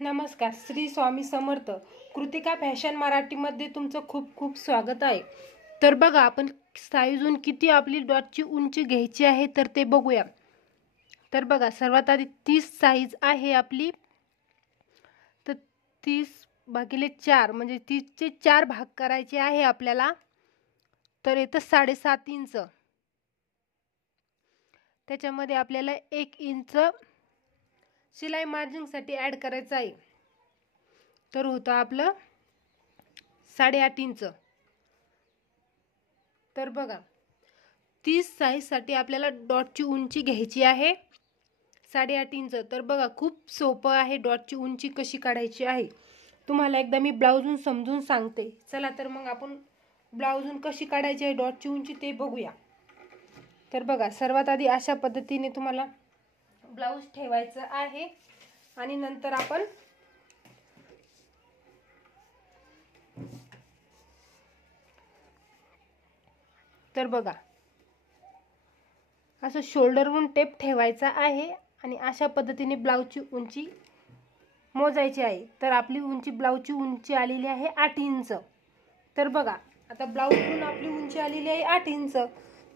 नमस्कार. श्री स्वामी समर्थ. कृतिका फॅशन मराठीमध्ये तुमचं खूप खूप स्वागत आहे. तर बघा, आपण साईजून किती आपली डॉटची उंची घ्यायची आहे तर ते बघूया. तर बघा, सर्वात आधी 30 साईज आहे आपली. तर 30/4 म्हणजे 30चे 4 भाग करायचे आहे आपल्याला. तर येतं 7.5 इंच. त्याच्यामध्ये आपल्याला 1 इंच शिलाई मार्जिनसाठी ॲड करायचं आहे. तर होतं आपलं 8.5 इंच. तर बघा, 30 साईजसाठी आपल्याला डॉटची उंची घ्यायची आहे 8.5 इंच. तर बघा, खूप सोपं आहे डॉटची उंची कशी काढायची आहे. तुम्हाला एकदा मी ब्लाऊजून समजून सांगते. चला तर मग आपण ब्लाऊजून कशी काढायची आहे डॉटची उंची ते बघूया. तर बघा, सर्वात आधी अशा पद्धतीने तुम्हाला ब्लाऊज ठेवायचं आहे आणि नंतर आपण तर बघा, असं शोल्डरवरून टेप ठेवायचा आहे आणि अशा पद्धतीने ब्लाऊजची उंची मोजायची आहे. तर आपली उंची ब्लाऊजची उंची आलेली आहे 8 इंच. तर बघा, आता ब्लाऊजवरून आपली उंची आलेली आहे 8 इंच.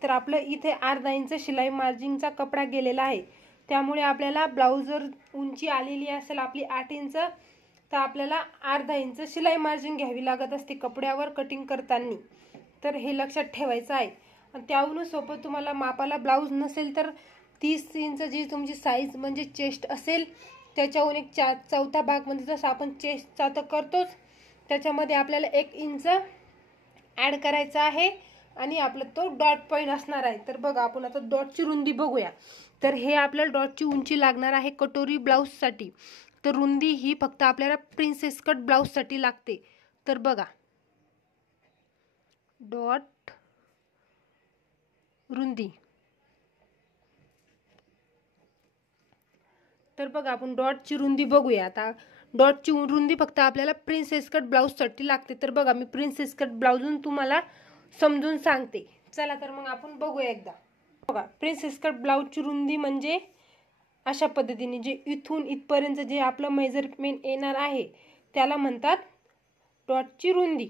तर आपलं इथे अर्धा इंच शिलाई मार्जिनचा कपडा गेलेला आहे. त्यामुळे आपल्याला ब्लाऊज जर उंची आलेली असेल आपली 8 इंच तर आपल्याला अर्धा इंच शिलाई मार्जिन घ्यावी लागत असते कपड्यावर कटिंग करताना. तर हे लक्षात ठेवायचं आहे. आणि त्यावरून सोबत तुम्हाला मापाला ब्लाऊज नसेल तर 30 इंच जी तुमची साईज म्हणजे चेस्ट असेल त्याच्याहून एक चौथा भाग म्हणजे जसं आपण चेस्टचा तर करतोच त्याच्यामध्ये आपल्याला 1 इंच ॲड करायचा आहे आणि आपला तो डॉट पॉईंट असणार आहे. तर बघा, आपण आता डॉटची रुंदी बघूया. तर हे आपल्याला डॉटची उंची लागणार आहे कटोरी ब्लाऊजसाठी. तर रुंदी ही फक्त आपल्याला प्रिन्सेस कट ब्लाऊजसाठी लागते. तर बघा, डॉट रुंदी. तर बघा, आपण डॉटची रुंदी बघूया. आता डॉटची रुंदी फक्त आपल्याला प्रिन्सेस कट ब्लाऊजसाठी लागते. तर बघा, मी प्रिन्सेस कट ब्लाऊजून तुम्हाला समजून सांगते. चला तर मग आपण बघूया एकदा. बघा, प्रिन्सेस कट ब्लाऊजची रुंदी म्हणजे अशा पद्धतीने जे इथून इथपर्यंत जे आपलं मेजरमेंट येणार आहे त्याला म्हणतात डॉटची रुंदी.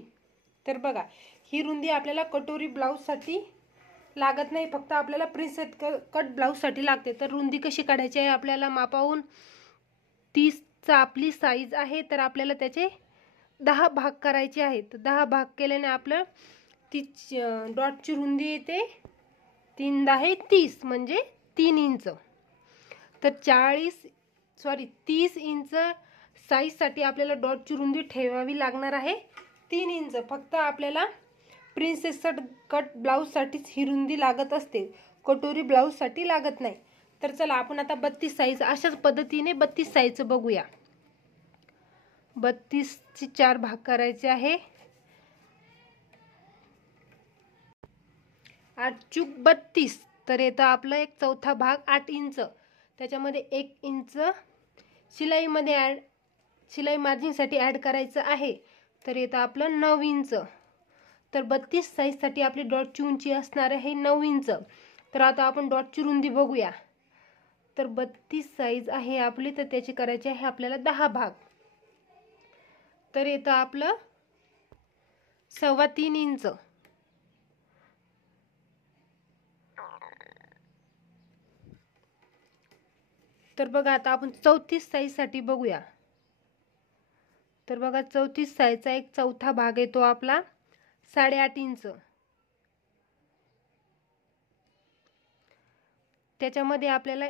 तर बघा, ही रुंदी आपल्याला कटोरी ब्लाऊजसाठी लागत नाही, फक्त आपल्याला प्रिन्सेस कट ब्लाऊजसाठी लागते. तर रुंदी कशी काढायची आहे आपल्याला मापाहून 30चा आपली साईज आहे तर आपल्याला त्याचे 10 भाग करायचे आहेत. 10 भाग केल्याने आपलं डॉटची रुंदी येते 3×10=30 म्हणजे 3 इंच. तर 30 इंच साईजसाठी आपल्याला डॉटची रुंदी ठेवावी लागणार आहे 3 इंच. फक्त आपल्याला प्रिन्सेस कट ब्लाऊजसाठीच ही रुंदी लागत असते, कटोरी ब्लाऊजसाठी लागत नाही. तर चला आपण आता 32 साईज अशाच पद्धतीने 32 साईज बघूया. 32चे 4 भाग करायचे आहे. 8×32 तर येतं आपलं एक चौथा भाग 8 इंच. त्याच्यामध्ये 1 इंच शिलाई मार्जिनसाठी ॲड करायचं आहे. तर येतं आपलं 9 इंच. तर 32 साईजसाठी आपली डॉटची उंची असणार आहे 9 इंच. तर आता आपण डॉटची रुंदी बघूया. तर 32 साईज आहे आपली, तर त्याची करायची आहे आपल्याला 10 भाग. तर येतं आपलं 3.25 इंच. तर बघा, आता आपण 34 साईजसाठी बघूया. तर बघा, 34 साईजचा एक चौथा भाग येतो आपला 8.5 इंच. त्याच्यामध्ये आपल्याला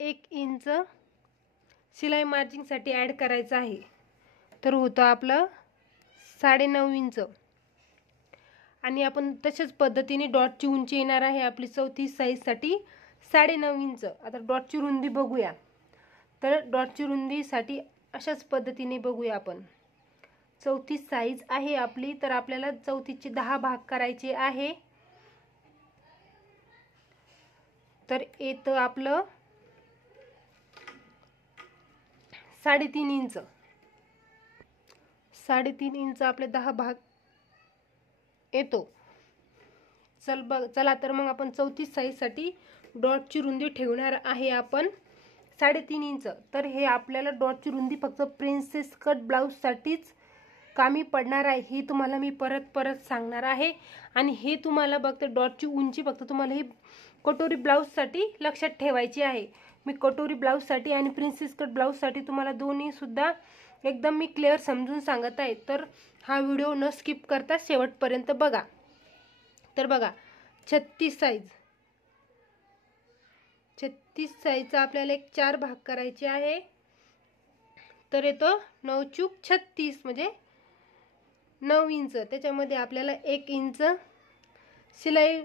1 इंच शिलाई मार्जिनसाठी ॲड करायचं आहे. तर होतं आपलं 9.5 इंच. आणि आपण तशाच पद्धतीने डॉटची उंची येणार आहे आपली 34 साईजसाठी 9.5 इंच. आता डॉटची रुंदी बघूया. तर डॉटची रुंदीसाठी अशाच पद्धतीने बघूया आपण. 34 साईज आहे आपली, तर आपल्याला 34चे 10 भाग करायचे आहे. तर येतं आपलं 3.5 इंच. 3.5 इंच आपले 10 भाग येतो. चला तर मग आपण 34 साईजसाठी डॉटची रुंदी ठेवणार आहे आपण 3.5 इंच. तर हे आपल्याला डॉटची रुंदी फक्त प्रिन्सेस कट ब्लाऊजसाठीच कामी पडणार आहे, ही तुम्हाला मी परत सांगणार आहे. आणि हे तुम्हाला फक्त डॉटची उंची फक्त तुम्हाला ही कटोरी ब्लाऊजसाठी लक्षात ठेवायची आहे. मी कटोरी ब्लाऊजसाठी आणि प्रिन्सेस कट ब्लाऊजसाठी तुम्हाला दोन्ही सुद्धा एकदम मी क्लिअर समजून सांगत आहे. तर हा व्हिडिओ न स्किप करता शेवटपर्यंत बघा. तर बघा 36 साईजचा आपल्याला एक 4 भाग करायचे आहे. तर येतो 9 चूक 36 म्हणजे 9 इंच. त्याच्यामध्ये आपल्याला 1 इंच शिलाई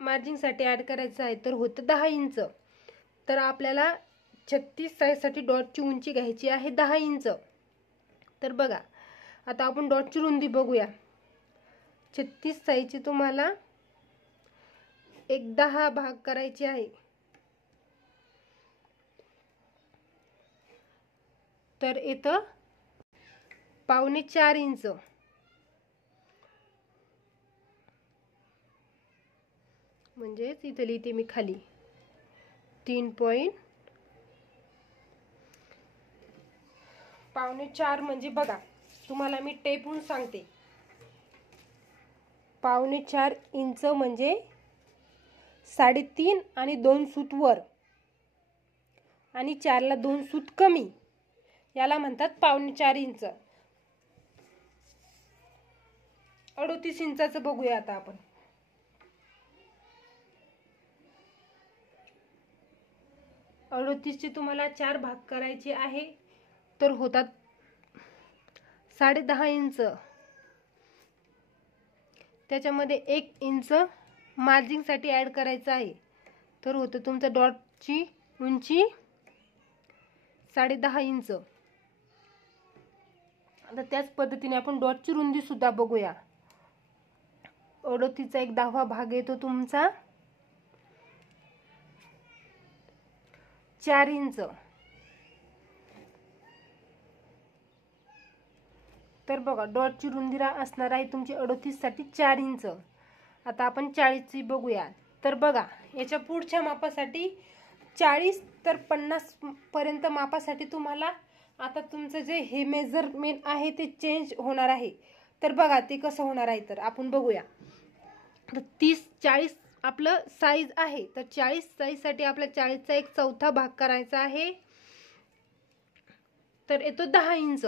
मार्जिनसाठी ॲड करायचं आहे, तर होतं 10 इंच. तर आपल्याला 36 साईजसाठी डॉटची उंची घ्यायची आहे 10 इंच. तर बघा आता आपण डॉटची रुंदी बघूया. 36 साईजची तुम्हाला एक 10 भाग करायचे आहे. तर इथं 4.25 इंच. म्हणजेच इथं लिहिते मी खाली 3.4 म्हणजे बघा तुम्हाला मी टेपून सांगते. 4.25 इंच म्हणजे 3.5 आणि 2 सूत वर आणि 4ला 2 सूत कमी, याला म्हणतात 4.25 इंच. 38 इंचाचं बघूया आता आपण. 38चे तुम्हाला 4 भाग करायचे आहे, तर होतात 10.5 इंच. त्याच्यामध्ये 1 इंच मार्जिनसाठी ॲड करायचं आहे, तर होतं तुमचं डॉटची उंची 10.5 इंच. आता त्याच पद्धतीने आपण डॉटची रुंदी सुद्धा बघूया. 38चा एक 10वा भाग येतो तुमचा 4 इंच. तर बघा डॉटची रुंदी असणार आहे तुमची 38 साठी 4 इंच. आता आपण 40ची बघूया. तर बघा याच्या पुढच्या मापासाठी 40 तर 50 पर्यंत मापासाठी तुम्हाला आता तुमचं जे हे मेजरमेंट आहे ते चेंज होणार आहे. तर बघा ते कसं होणार आहे तर आपण बघूया. तर 30-40 आपलं साईज आहे, तर 40 साईजसाठी आपल्या 40चा एक 1/4 भाग करायचा आहे, तर येतो 10 इंच.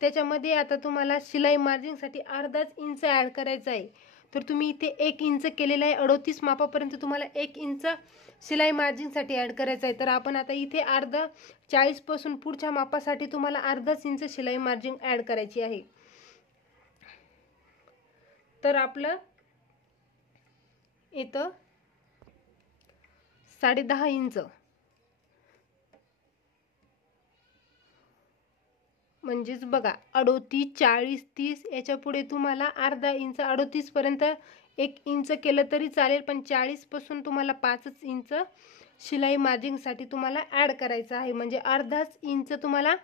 त्याच्यामध्ये आता तुम्हाला शिलाई मार्जिनसाठी अर्धाच इंच ॲड करायचा आहे, तर तुम्ही इथे 1 इंच केलेलं आहे. 38 मापापर्यंत तुम्हाला 1 इंच शिलाई मार्जिनसाठी ॲड करायचं आहे. तर आपण आता इथे अर्धा 40 पासून पुढच्या मापासाठी तुम्हाला अर्धाच इंच शिलाई मार्जिन ॲड करायची आहे. तर आपलं येतं 10.5 इंच. म्हणजेच बघा 38, 40, 30 याच्या पुढे तुम्हाला अर्धा इंच 38 पर्यंत 1 इंच केलं तरी चालेल, पण 40 पासून तुम्हाला 5 इंच शिलाई मार्जिनसाठी तुम्हाला ॲड करायचं आहे, म्हणजे अर्धाच इंच तुम्हाला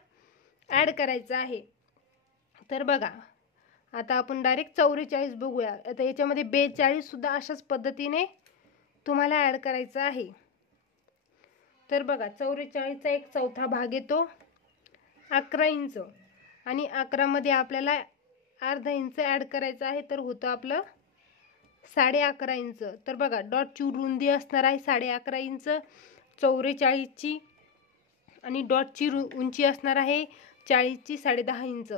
ॲड करायचं आहे. तर बघा आता आपण डायरेक्ट 44 बघूया. आता याच्यामध्ये 42 सुद्धा अशाच पद्धतीने तुम्हाला ॲड करायचं आहे. तर बघा 44चा एक 1/4 भाग येतो 11 इंच आणि 11 मध्ये आपल्याला अर्धा इंच ॲड करायचं आहे, तर होतं आपलं 11.5 इंच. तर बघा डॉटची रुंदी असणार आहे 11.5 इंच 44ची आणि डॉटची उंची असणार आहे 40ची 10.5 इंच.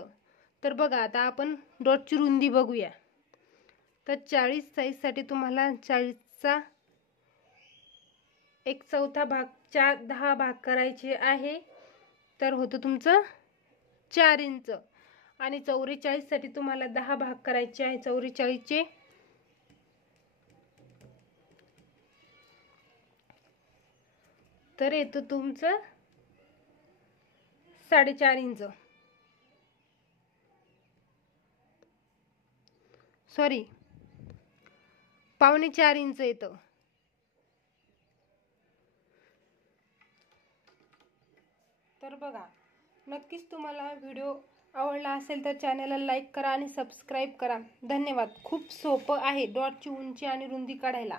तर बघा आता आपण डॉटची रुंदी बघूया. तर 40 साईजसाठी तुम्हाला 40चा एक 1/4 भाग 10 भाग करायचे आहे, तर होतं तुमचं 4 इंच. आणि 44 साठी तुम्हाला 10 भाग करायचे आहे 44चे, तर येतं तुमचं 4.5 इंच. सॉरी 4.25 इंच येतं. तर बघा नक्कीच तुम्हाला व्हिडिओ आवडला असेल तर चॅनलला लाईक करा आणि सबस्क्राईब करा. धन्यवाद. खूप सोपं आहे डॉटची उंची आणि रुंदी काढायला.